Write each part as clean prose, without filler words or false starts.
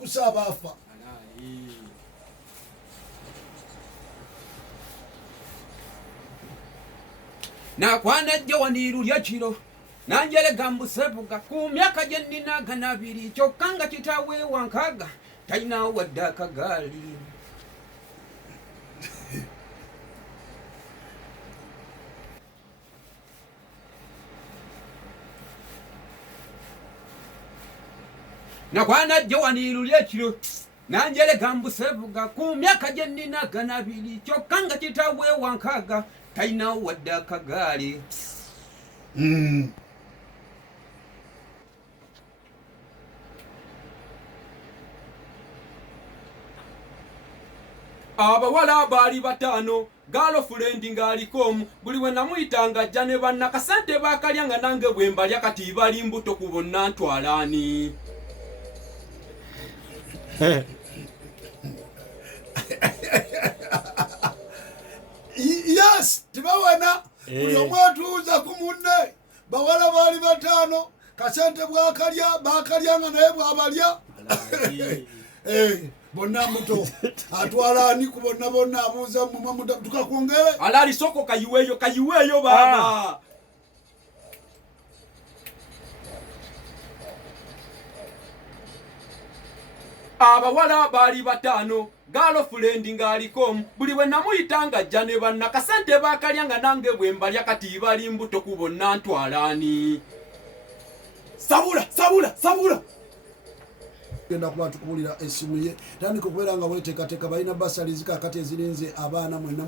kukusa abafa nakwana jawaniru lya kiro nanjelega mbusevuga ku myaka gye nnina gana abiri kyokka nga kitaawe wankaga talina wadde akagaali nakwana jawaniru lya kiro nanjelega mbusevuga ku myaka gye nnina gana abiri kyokka nga kitaawe wankaga talina wadde akagaali abawala baali bataano girlfriend ng'aliko omu buli we namuyitanga ajja ne bannakasente baakalya nga nange bwe mbalya kati bali mbuto ku bonna ntwalaani yes tibawena buli omu atuuza ku munne bawala baali bataano kasente bwakalya baakalyanga naye bwabalya bonna muto atwalaani ku bonna bonna abuuza muma tukakwongere alaali soko kayiweeyo baaba abawala baali bataano girlfriend ng'aliko omu buli bwe namuyitanga ajja ne bannakasente baakalya nga nange bwe mbalya kati bali mbuto ku bonna ntwalaani sabula genda kuba tukubulira essimu ye tandika okubeera nga weteekateeka balina basalizi kakati ezirinze abaana mwenna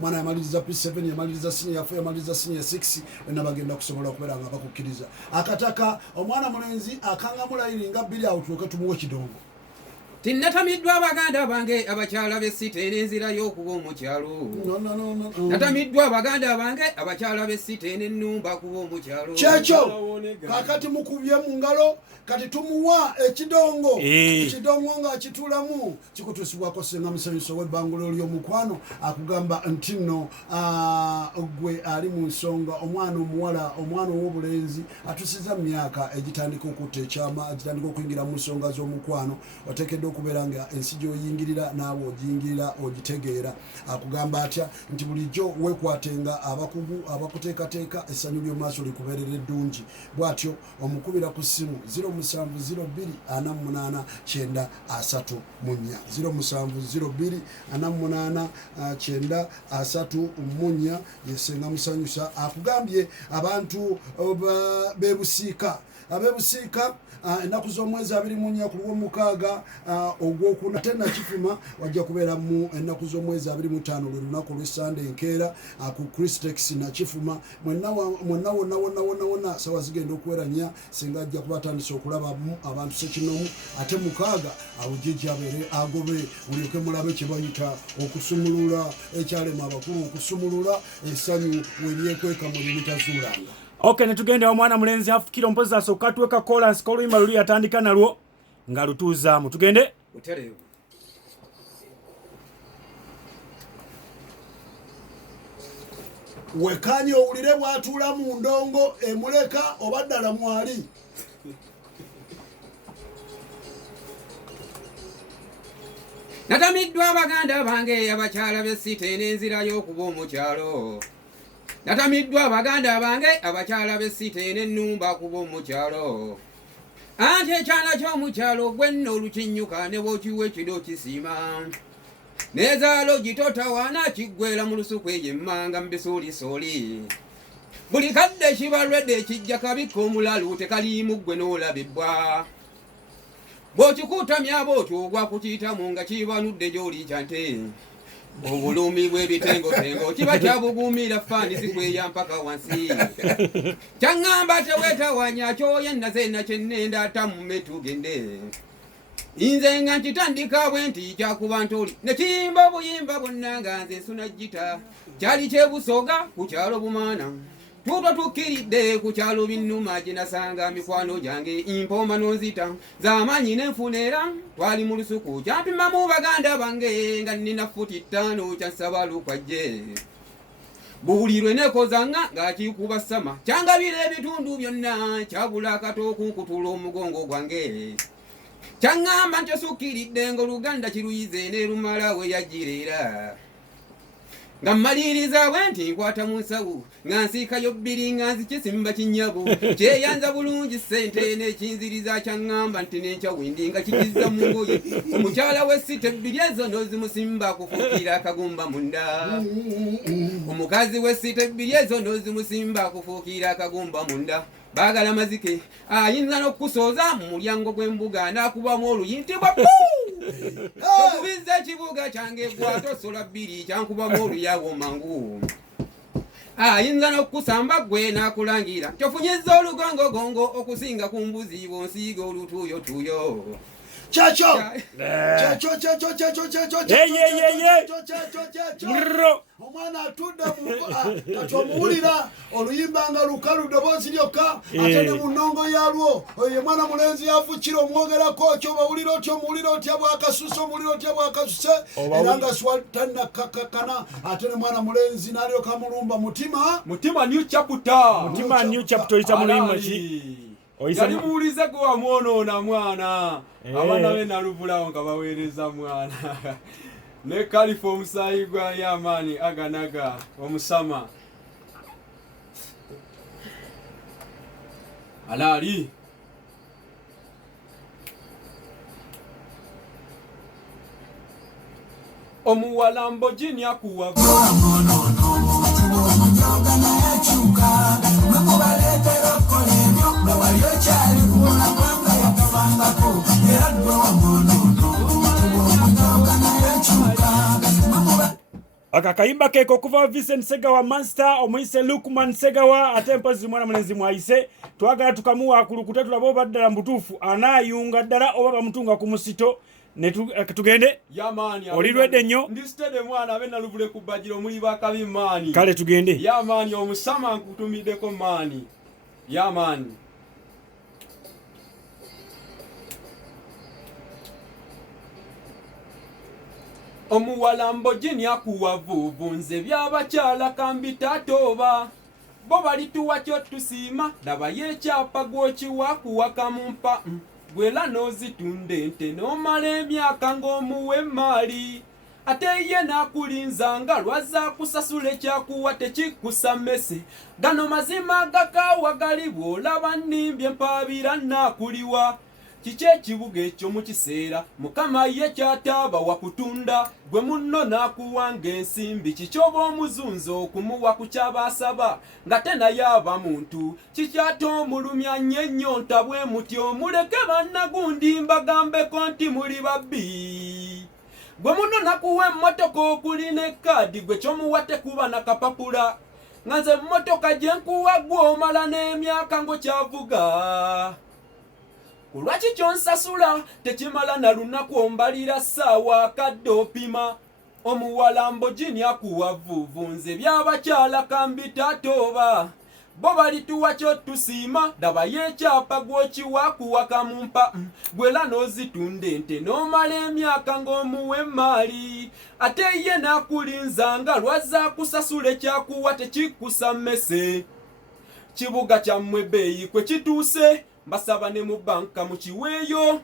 mwana yamaliriza P7 yamaliriza senior 4 yamaliriza senior 6 wenna bagenda kusobola okubeera nga bakukkiriza akataka omwana mulenzi akangamulayiri nga bbiri awo tuloke tumuwe kidongo tinnatamiddwa abaganda bange abakyala b'essite n'enzira y'okuba omukyalo natamiddwa abaganda bange abakyala b'essite n'ennumba kuba omukyalo kyekyo kakati mukubye mu ngalo kati tumuwa ekidongo ekidongo ng'akituulamu kikutuusibwako senga musanyuso w'ebbangulo ly'omukwano akugamba nti nno gwe ali mu nsonga omwana omuwala omwana ow'obulenzi atusiza mu myaka egitandika okutta ekyama egitandika okuyingira mu nsonga z'omukwano oteekeddwa okubeera nga ensi gy'oyingirira naawe ogiyingirira ogitegeera akugamba atya nti bulijjo weekwatenga abakugu abakuteekateeka essanyu ly'omaaso likubeerera eddungi bw'atyo omukubira ku ssimu 0702489334 0702489334 yesenga musanyusa akugambye abantu bebusiika abebusiika ennaku z'omwezi 24 ku lw'omukaaga ogwokuna tena kifuma wajja kubeera mu ennaku z'omwezi 25 lwe lunaku lw'essande enkeera ku Christex na kifuma mwenna wonna sawa zigenda okuweranya singa ajja kuba atandise okulabamu abantu sekinomu ate mukaaga awujejja abeere agobe mulyoke mulabe kye bayita okusumulula ekyalema abakulu okusumulula essanyu weryekweka mu limitazuulanga. Okay, netugende omwana mulenzi afukira mpozi asooka tuweka chorus koluyimba luli atandika nalwo nga lutuuzaamu tugende utereevu wekanye owulire bw'atuula mu ndongo emuleka oba ddala mwali natamiddwa abaganda bange abakyala b'essite n'enzira y'okuba omukyalo natamiddwa abaganda bange abakyala b'essite n'ennumba kuba omukyalo anti ekyana ky'omukyalo gwe nno olukinnyuka ne bw'okiwa ekido kisiima nezaalo gitotawaana kiggwera mu lusuku eyo emmanga mu bisuulisooli buli kadde kibalwedde ekijja kabikka omulalu tekaliimu ggwe n'olabibbwa bw'okikuutamya bw'otyo ogwa kukiyitamu nga kibanudde gy'oli kyante obulumi bw'ebitengotengo kiba kyabuguumira faani zikweya mpaka wansi kyaŋŋamba teweetawanya kyoye nazenna kyennenda tamume tugende nze nga nkitandika bwe nti kyakuba ntoli ne kiyimba obuyimba bwonna nga nze nsuna gita kyali kyebusoga ku kyalo bumaana tutwo tukkiridde ku kyalo binnuma gye nasanga mikwano gyange impooma n'onzita z'amaanyi n'enfuneera twali mu lusuku kyampimamu baganda bange nga nnina futi 5 kyansaba lukwajje buwulirwe nekozanga ng'akikuba sama kyangabira ebitundu byonna kyabula akato okunkutula omugongo gwange Kyangamba nti osukkiridde ng'oluganda kiruyize ne lumala we yagirera nga mmaliriza bwe nti nkwata mu nsawo nga nsiikayo bbiri nga nzikisimba kinnyabo kyeyanza bulungi ssente n'ekinziriza kyaŋŋamba nti n'enkyawendi nga kigizza mu ngoye omukyala w'essite ebbiri ezo n'ozimusimba kufuukira akagumba munda omukazi w'essite ebbiri ezo n'ozimusimba kufuukira akagumba munda baagala mazike ayinza n'okusooza mu mulyango gw'embuga n'akubamu oluyitibwa tokubiza ekibuga kyange gwatosola bbiri kyankubamu oluyawo mangu ayinza n'okusamba gwe n'akulangira kyofunyizza olugongogongo okusinga ku mbuzi bw'onsiiga olutuuyotuuyo Chacho. Omwana atudde katomuwulira oluyimba nga lukalu ddoboozi lyokka ate ne mu nnongo yalwo oyo ye mwana mulenzi yafukira omwogerako kyo bawulira otyo omuwulira otya bwakasuse omuwulira otya bwakasuse era nga swatannakakakana ate ne mwana mulenzi n'alyoka mulumba mutima new chapter oyita muluyimba ki yali muwulize gwe wamwonoona mwana abaana be naluvulawo nga baweereza mwana ne kalifa omusaayi gwa yamaani aganaga omusama alaali omuwala mbogini akuwavu akakayimba keko okuva Vincent Segawa Master omuyise Lukman Segawa ate mpozi mwana mulenzi mwayise twagala tukamuwa kulukuta tulaba obaddala mbutuufu anaayunga ddala oba bamutunga ku musito ne tugende olirwedde nnyo ndisitede mwana abe naluvule ku bbajiro muli bakabi maani kale tugende yamaani omusama nkutumiddeko maani yamaani omuwala mbogini akuwavuuvu nze by'abakyala kambitatoba bo balituwa kyo tusiima laba yekyapa gw'okiwakuwa kamumpa gwera n'ozitunda ente n'omala emyaka ng'omuwa emaali ate ye n'akulinza nga lwaza kusasula ekyakuwa tekikusa mmese gano mazima gakaawa gali bw'olaba nnimbye mpaabira naakuliwa kiki ekibuga ekyo mu kiseera mukama ye kyataaba wakutunda gwe munno n'akuwanga ensimbi kikyoba omuzunza okumuwa ku kyabaasaba nga tenaye aba muntu kikyata omulumya nnyo ennyo ntabwe mutyo muleke bannagundi mbagambeko nti muli babbi gwe munno nakuwa emmotoka okuli ne kaadi gwe kyomuwa tekuba na kapapula nga nze emmotoka gye nkuwa gwe omala n'emyaka ngo kyavuga kulwaki kyonsasula tekimala na lunaku ombalira ssaawa akadde opima omuwala mbogini akuwavuuvu nze by'abakyala kambitatoba bo balituwa kyo tusiima laba yekyapa gw'okiwakuwa kamumpa gwera n'ozitunda ente n'omala emyaka ng'omuwa emaali ate ye n'akulinza nga lwaza kusasula ekyakuwa tekikusa mmese kibuga kyammwe bbeeyi kwe kituuse mbasaba ne mu banka mukiweeyo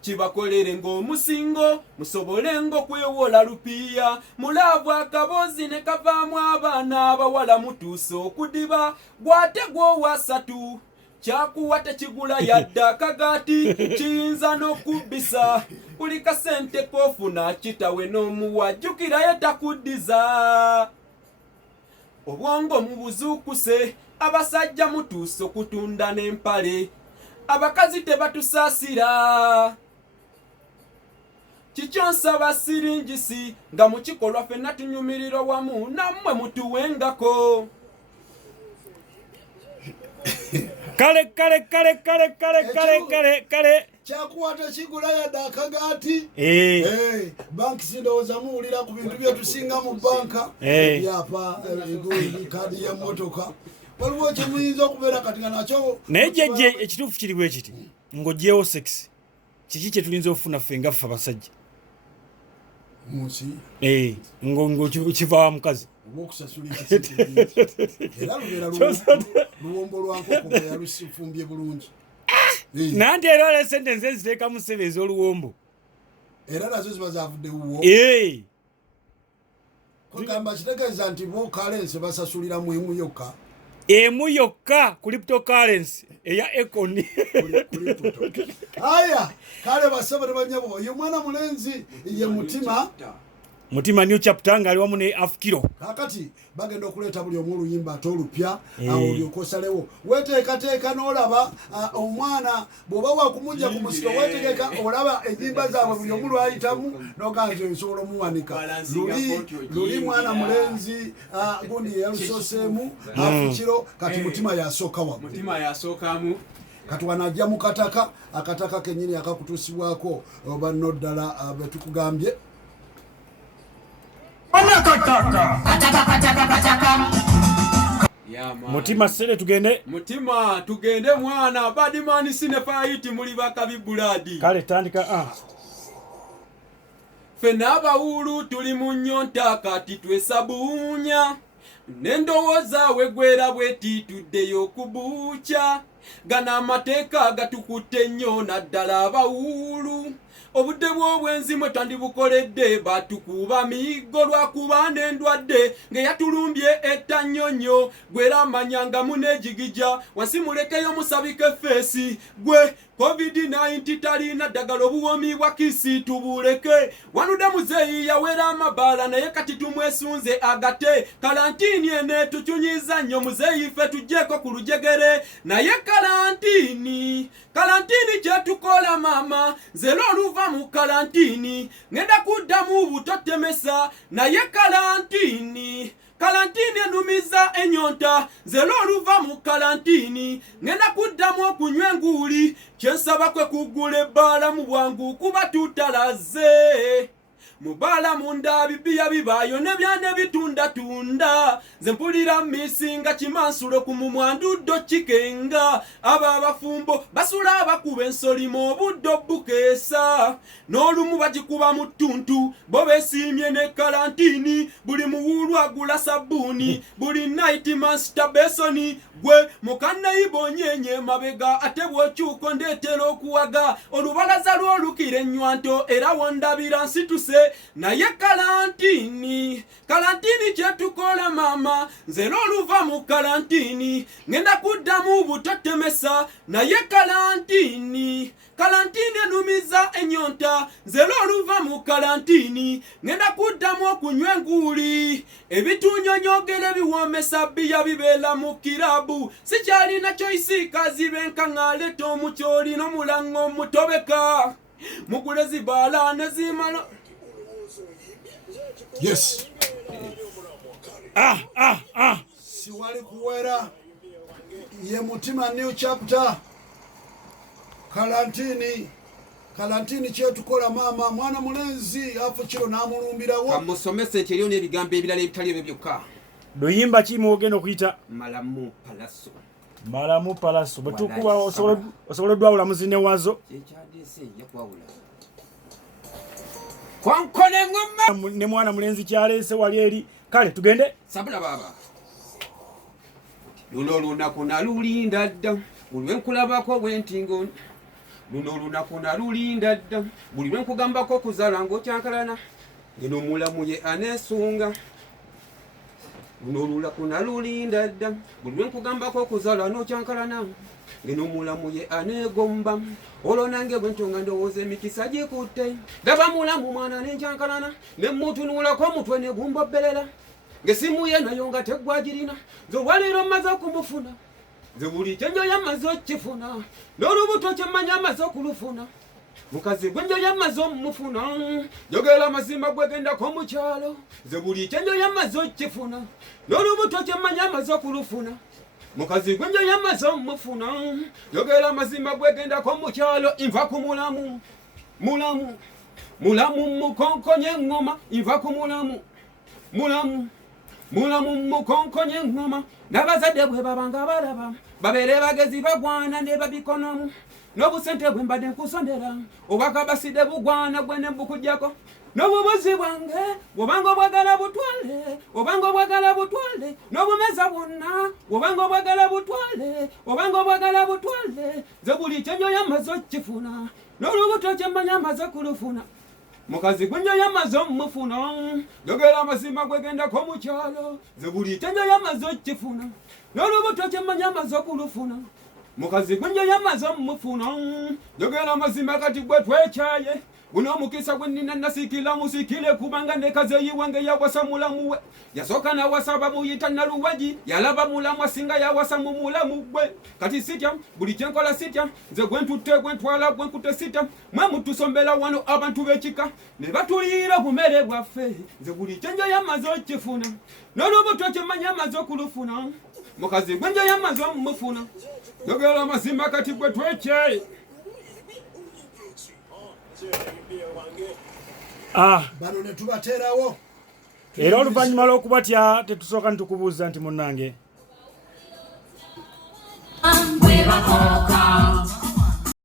kibakolere ng'omusingo musobole ng'okwewola lupiiya mulaavu akaboozi ne kavaamu abaana abawala mutuuse okudiba gwate gw'owasatu kyakuwa tekigula yadde akagaati kiyinza n'okubbisa buli kasente koofuna kitawe n'omuwa jjukirayo takuddiza obwongo mubuzuukuse abasajja mutuuse okutunda n'empale abakazi tebatusaasira kikyonsaba siringisi nga mukikolwa ffenna tunyumirira wamu nammwe mutuwengako kale kyakuwata kigula yadde akagaati banki sindowooza muwulira ku bintu byetusinga mu banka yapa kaadi ya motoka waliwo kyemuyinza okubeera kati nga nakyo naye jjajje ekituufu kiri bwe kiti ng'ogyewo sex kiki kye tulinza okufuna ffe nga ffe abasajja munsi ng'okiva wa mukazi okusasula era lubeera luwombo lwankoko nga yalufumbye bulungi nanti era ole sentence eziteeka mu ssebe ez'oluwombo era nazo ziba zavudde wuwo kugamba kitegeeza nti bo kalensi basasulira mu emu yokka emu yokka cryptocurrency eya Econ. Aya kale basaba banyabo oyo mwana mulenzi ye mutima new chapter nga ali wamu ne Afkiro kakati bagenda okuleta buli omuluyimba atolupya awo lyokosalewo weteekateeka n'olaba omwana bw'oba wakumujja ku musiro wetegeeka olaba enyimba zaabwe buli omulu ayitamu noganza ebisobola omuwanika luli mwana mulenzi gundi yalusoseemu Afkiro kati mutima yasooka wammu kati wanajja mu kataka akataka kenyini akakutuusibwako oba nno ddala betukugambye mutima sere tugende mwana badimani sinefaiti muli bakabi buladi kale tandika fena abawulu tuli mu nnyonta kati twesabuunya n'endowooza wegwera bweti tuddeyo okubuukya gana amateeka gatukutte nnyo naddala abawulu obudde bw'obwenzi mwe twandibukoledde batukuba miggo lwakuba n'endwadde ng'eyatulumbye ettannyonnyo gwera amanyanga munejigija wansi mulekeyo musabike feesi gwe COVID-19 talina ddagala obuwomi bwa kisi tubuleke wanuda muzeeyi yawera amabaala naye kati tumwesunze agate kalantini ene tukyunyiza nnyo muzeeyi ffe tujjeeko ku lujegere naye kalantini kyetukola maama nzera oluva mu kalantini ngenda kuddamu butotemesa naye kalantini enumiza enyonta nzera oluva mu kalantini ngenda kuddamu okunywa enguuli kyensaba kwe kugula ebbaala mu bwangu kuba tutalaze mubala munda bibiya bibayo nebyane bitunda nze mpulira misinga kimansulo ku mumwandu ddo kikenga aba abafumbo basula abakuba ensolimo obuddo bukeesa n'olumu bagikuba mu ttuntu bo beesiimye ne kalantini buli muwulu agula sabbuuni buli night master besoni gwe mukannayibonyenye mabega ate bw'okyuko ndeetera okuwaga olubalaza lw'olukira ennywanto era wondabira nsituse naye kalantini kyetukola maama nzera oluva mu kalantini ngenda kuddamu butotemesa naye kalantini enumiza enyonta nzera oluva mu kalantini ngenda kuddamu okunywa enguuli ebitunyonyogera ebiwoomesa bbiya bibeera mu kirabu sikyalina choice kazibe nkaŋŋaleta omukyoli n'omulango omutobeka mugule zibaala ne zimala yes siwali kuwera ye mutima new chapter kalantini kyetukola maama mwana mulenzi Afkiro n'amulumbirawo kamusomese nkyeriyo n'ebigambo ebirala ebitali ebyo byokka luyimba ki mwogenda okuyita malamu palaso bwetukuba osobola odwawula muzine wazo kwankone ngoma ne mwana mulenzi kyaleese wali eri kale tugende sabula baba luno olunaku nalulinda dda buli lwenkulabako bwentingo luno olunaku nalulinda dda buli lwenkugambako okuzaala ng'okyankalana ngeno omulamu ye aneesunga luno olunaku nalulinda dda buli lwenkugambako okuzaala n'okyankalana ngeno omulamu ye aneegomba olwo nange bwentonga ndowooza emikisa gikutte ndaba mulamu mwana n'enkyankalana ne mutunuulako omutwe ne gumbobberera ng'essimu ye nayo nga teggwagirina nze olwaleero mmaze okumufuna nze buli kyenjoya mmaze okifuna n'olubuto kyemmanya amaze okulufuna mukazi gwe njoya mmaze omufuna njogera amazimba gwegendako mu kyalo nze buli kyenjoya mmaze okifuna n'olubuto kyemmanya amaze okulufuna mukazi gwe njoya mmaze omufuna njogera amazimba gwegendako mu kyalo nva ku mulamu mukonkonye eŋŋoma nva ku mulamu mukonkonye eŋŋoma n'abazadde bwe babanga balaba babeere bagezi bagwana ne babikonamu n'obusente bwe mbadde nkusondera obwakabaside bugwana gwene mbukujjako n'obubuzi bwange bwobanga obwagala butwale obanga obwagala butwale n'obumeza bwonna bwobanga obwagala butwale obanga obwagala butwale nze buli kyenjoya amaze okifuna n'olubuto kyemmanya amaze kulufuna mukazi gwenjoya amaze omufuna njogera amazima gwegendako mukyalo nze buli kyenjoya amaze okifuna n'olubuto kyemmanya amaze okulufuna mukazi gwenjoya amaze omufuna njogera amazima kati gwe twekyaye guno omukisa gwe nnina nasikira musikire kubanga ndekaze yiwange yawasa mulamu we yasooka nawasa bamuyita naluwagi yalaba mulamu asinga yawasa mu mulamu gwe kati sitya buli kyenkola sitya nze gwe ntutte gwe ntwala gwe nkute sitya mwe mutusombera wano abantu b'ekika ne batuliira bumere bwaffe nze buli kyenjoya amaze okifuna n'olubuto kyemmanya amaze okulufuna mukazi gwenjoya amaze omufuna njogera amazima kati gwe twekyaye bano ne tubateerawo era oluvannyuma lw'okubatya tetusooka nitukubuuza nti munnange bwe bakooka